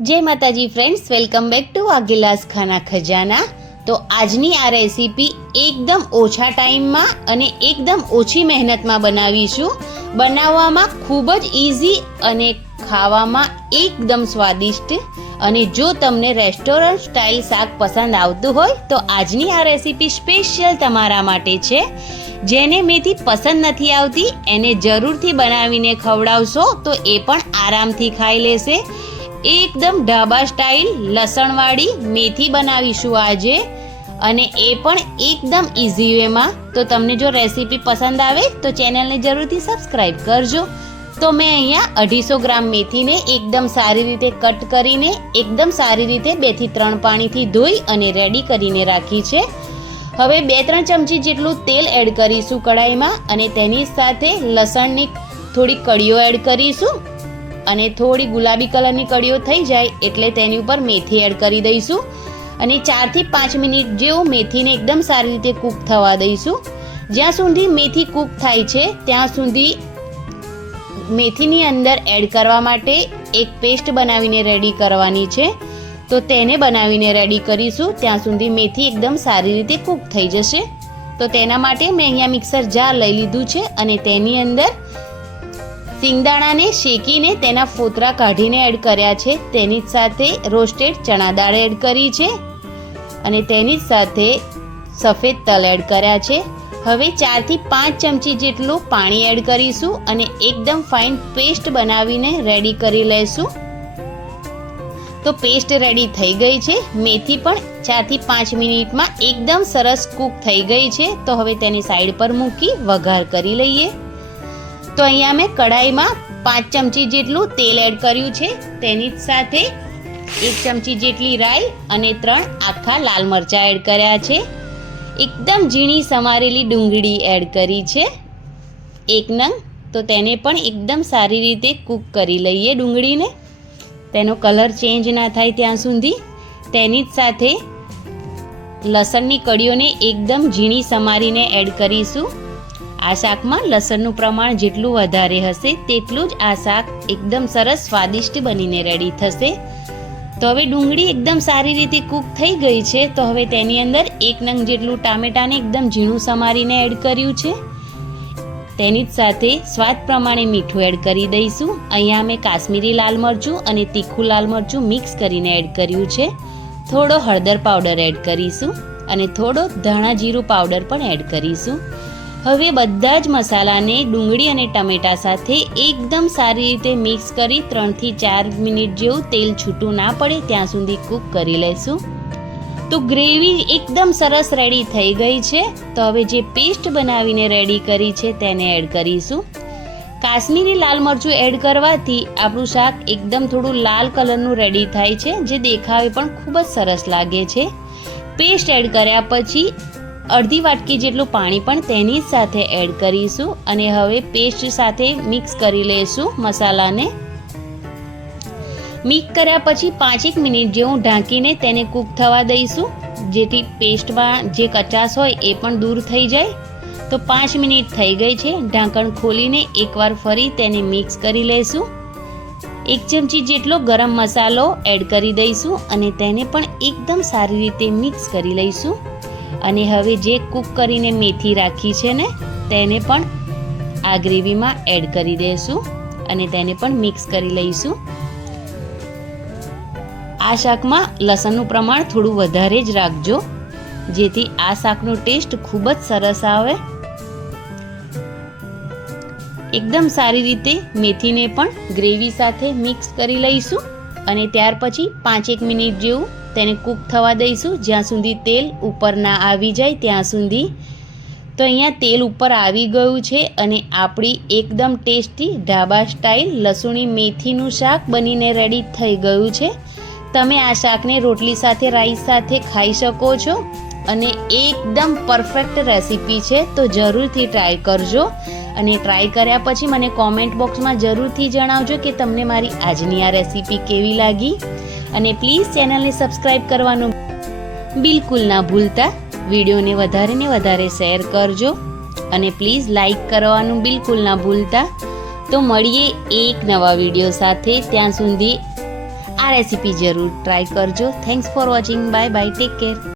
જય માતાજી friends welcome back to Vaghelas Khana Khazana. તો આજની આ રેસીપી એકદમ ઓછા ટાઈમમાં અને એકદમ ઓછી મહેનતમાં બનાવીશું. બનાવવામાં ખૂબ જ ઇઝી અને ખાવામાં એકદમ સ્વાદિષ્ટ. અને જો તમને રેસ્ટોરન્ટ સ્ટાઇલ શાક પસંદ આવતું હોય, તો આજની આ રેસીપી સ્પેશિયલ તમારા માટે છે. જેને મેથી પસંદ નથી આવતી, એને જરૂરથી બનાવીને ખવડાવશો, તો એ પણ આરામથી ખાઈ લેશે. એકદમ ઢાબા સ્ટાઇલ લસણવાળી મેથી બનાવીશું આજે. અને એ પણ એકદમ ઇઝી વેમાં તો તમને જો રેસીપી પસંદ આવે તો ચેનલને જરૂરથી સબસ્ક્રાઈબ કરજો. તો મેં અહીંયા અઢીસો ગ્રામ મેથીને એકદમ સારી રીતે કટ કરીને, એકદમ સારી રીતે બેથી ત્રણ પાણીથી ધોઈ અને રેડી કરીને રાખી છે. હવે બે ત્રણ ચમચી જેટલું તેલ એડ કરીશું કડાઈમાં અને તેની સાથે લસણની થોડી કળીઓ એડ કરીશું. અને થોડી ગુલાબી કલરની કળીઓ થઈ જાય એટલે તેની ઉપર મેથી એડ કરી દઈશું. અને ચારથી પાંચ મિનિટ જેવું મેથીને એકદમ સારી રીતે કૂક થવા દઈશું. જ્યાં સુધી મેથી કૂક થાય છે, ત્યાં સુધી મેથીની અંદર એડ કરવા માટે એક પેસ્ટ બનાવીને રેડી કરવાની છે. તો તેને બનાવીને રેડી કરીશું. ત્યાં સુધી મેથી એકદમ સારી રીતે કૂક થઈ જશે. તો તેના માટે મેં અહીંયા મિક્સર જાર લઈ લીધું છે અને તેની અંદર સિંગદાણાને શેકીને તેના ફોતરા કાઢીને એડ કર્યા છે. તેની જ સાથે રોસ્ટેડ ચણા દાળ એડ કરી છે અને તેની જ સાથે સફેદ તલ એડ કર્યા છે. હવે ચારથી પાંચ ચમચી જેટલું પાણી એડ કરીશું અને એકદમ ફાઇન પેસ્ટ બનાવીને રેડી કરી લઈશું તો પેસ્ટ રેડી થઈ ગઈ છે. મેથી પણ ચારથી પાંચ મિનિટમાં એકદમ સરસ કૂક થઈ ગઈ છે. તો હવે તેની સાઈડ પર મૂકી વઘાર કરી લઈએ. તો અહીંયા મેં કઢાઈમાં પાંચ ચમચી જેટલું તેલ એડ કર્યું છે. તેની જ સાથે એક ચમચી જેટલી રાઈ અને ત્રણ આખા લાલ મરચાં એડ કર્યા છે. એકદમ ઝીણી સમારેલી ડુંગળી એડ કરી છે. એક નંગ, તો તેને પણ એકદમ સારી રીતે કૂક કરી લઈએ ડુંગળીને. તેનો કલર ચેન્જ ના થાય ત્યાં સુધી. તેની જ સાથે લસણની કડીઓને એકદમ ઝીણી સમારીને એડ કરીશું. આ શાકમાં લસણનું પ્રમાણ જેટલું વધારે હશે તેટલું જ આ શાક એકદમ સરસ સ્વાદિષ્ટ બનીને રેડી થશે. તો હવે ડુંગળી એકદમ સારી રીતે કૂક થઈ ગઈ છે, તો હવે તેની અંદર એક નંગ જેટલું ટામેટાને એકદમ ઝીણું સમારીને એડ કર્યું છે. તેની જ સાથે સ્વાદ પ્રમાણે મીઠું એડ કરી દઈશું. અહીંયા મેં કાશ્મીરી લાલ મરચું અને તીખું લાલ મરચું મિક્સ કરીને એડ કર્યું છે. થોડો હળદર પાવડર એડ કરીશું અને થોડો ધાણા જીરું પાવડર પણ એડ કરીશું. હવે બધા જ મસાલાને ડુંગળી અને ટમેટા સાથે એકદમ સારી રીતે મિક્સ કરી ત્રણથી ચાર મિનિટ જેવું તેલ છૂટું ના પડે ત્યાં સુધી કૂક કરી લઈશું તો ગ્રેવી એકદમ સરસ રેડી થઈ ગઈ છે. તો હવે જે પેસ્ટ બનાવીને રેડી કરી છે તેને એડ કરીશું. કાશ્મીરી લાલ મરચું એડ કરવાથી આપણું શાક એકદમ થોડું લાલ કલરનું રેડી થાય છે, જે દેખાવે પણ ખૂબ જ સરસ લાગે છે. પેસ્ટ એડ કર્યા પછી અડધી વાટકી જેટલું પાણી પણ તેની સાથે એડ કરીશું અને હવે પેસ્ટ સાથે મિક્સ કરી લઈશું મસાલાને. મિક્સ કર્યા પછી પાંચેક મિનિટ જેવું ઢાંકીને તેને કૂક થવા દઈશું. જેથી પેસ્ટમાં જે કચાશ હોય એ પણ દૂર થઈ જાય. તો પાંચ મિનિટ થઈ ગઈ છે. ઢાંકણ ખોલીને એકવાર ફરી તેને મિક્સ કરી લઈશું એક ચમચી જેટલો ગરમ મસાલો એડ કરી દઈશું અને તેને પણ એકદમ સારી રીતે મિક્સ કરી લઈશું. અને હવે જે કૂક કરીને મેથી રાખી છે ને, તેને પણ આ ગ્રેવીમાં એડ કરી દઈશું અને તેને પણ મિક્સ કરી લઈશું. આ શાકમાં લસણનું પ્રમાણ થોડું વધારે જ રાખજો, જેથી આ શાકનો ટેસ્ટ ખૂબ જ સરસ આવે. એકદમ સારી રીતે મેથીને પણ ગ્રેવી સાથે મિક્સ કરી લઈશું અને ત્યાર પછી પાંચેક મિનિટ જેવું તેને કૂક થવા દઈશું. જ્યાં સુધી તેલ ઉપર ના આવી જાય ત્યાં સુધી. તો અહીંયા તેલ ઉપર આવી ગયું છે અને આપણી એકદમ ટેસ્ટી ઢાબા સ્ટાઇલ લસુણી મેથીનું શાક બનીને રેડી થઈ ગયું છે. તમે આ શાકને રોટલી સાથે રાઈસ સાથે ખાઈ શકો છો અને એકદમ પરફેક્ટ રેસીપી છે. તો જરૂરથી ટ્રાય કરજો અને ટ્રાય કર્યા પછી મને કોમેન્ટ બોક્સમાં જરૂરથી જણાવજો કે તમને મારી આજની આ રેસીપી કેવી લાગી. અને પ્લીઝ ચેનલને સબસ્ક્રાઇબ કરવાનું બિલકુલ ના ભૂલતા. વિડીયોને વધારે ને વધારે શેર કરજો અને પ્લીઝ લાઈક કરવાનું બિલકુલ ના ભૂલતા. તો મળીએ એક નવા વીડિયો સાથે. ત્યાં સુધી આ રેસીપી જરૂર ટ્રાય કરજો. Thanks for watching bye bye take care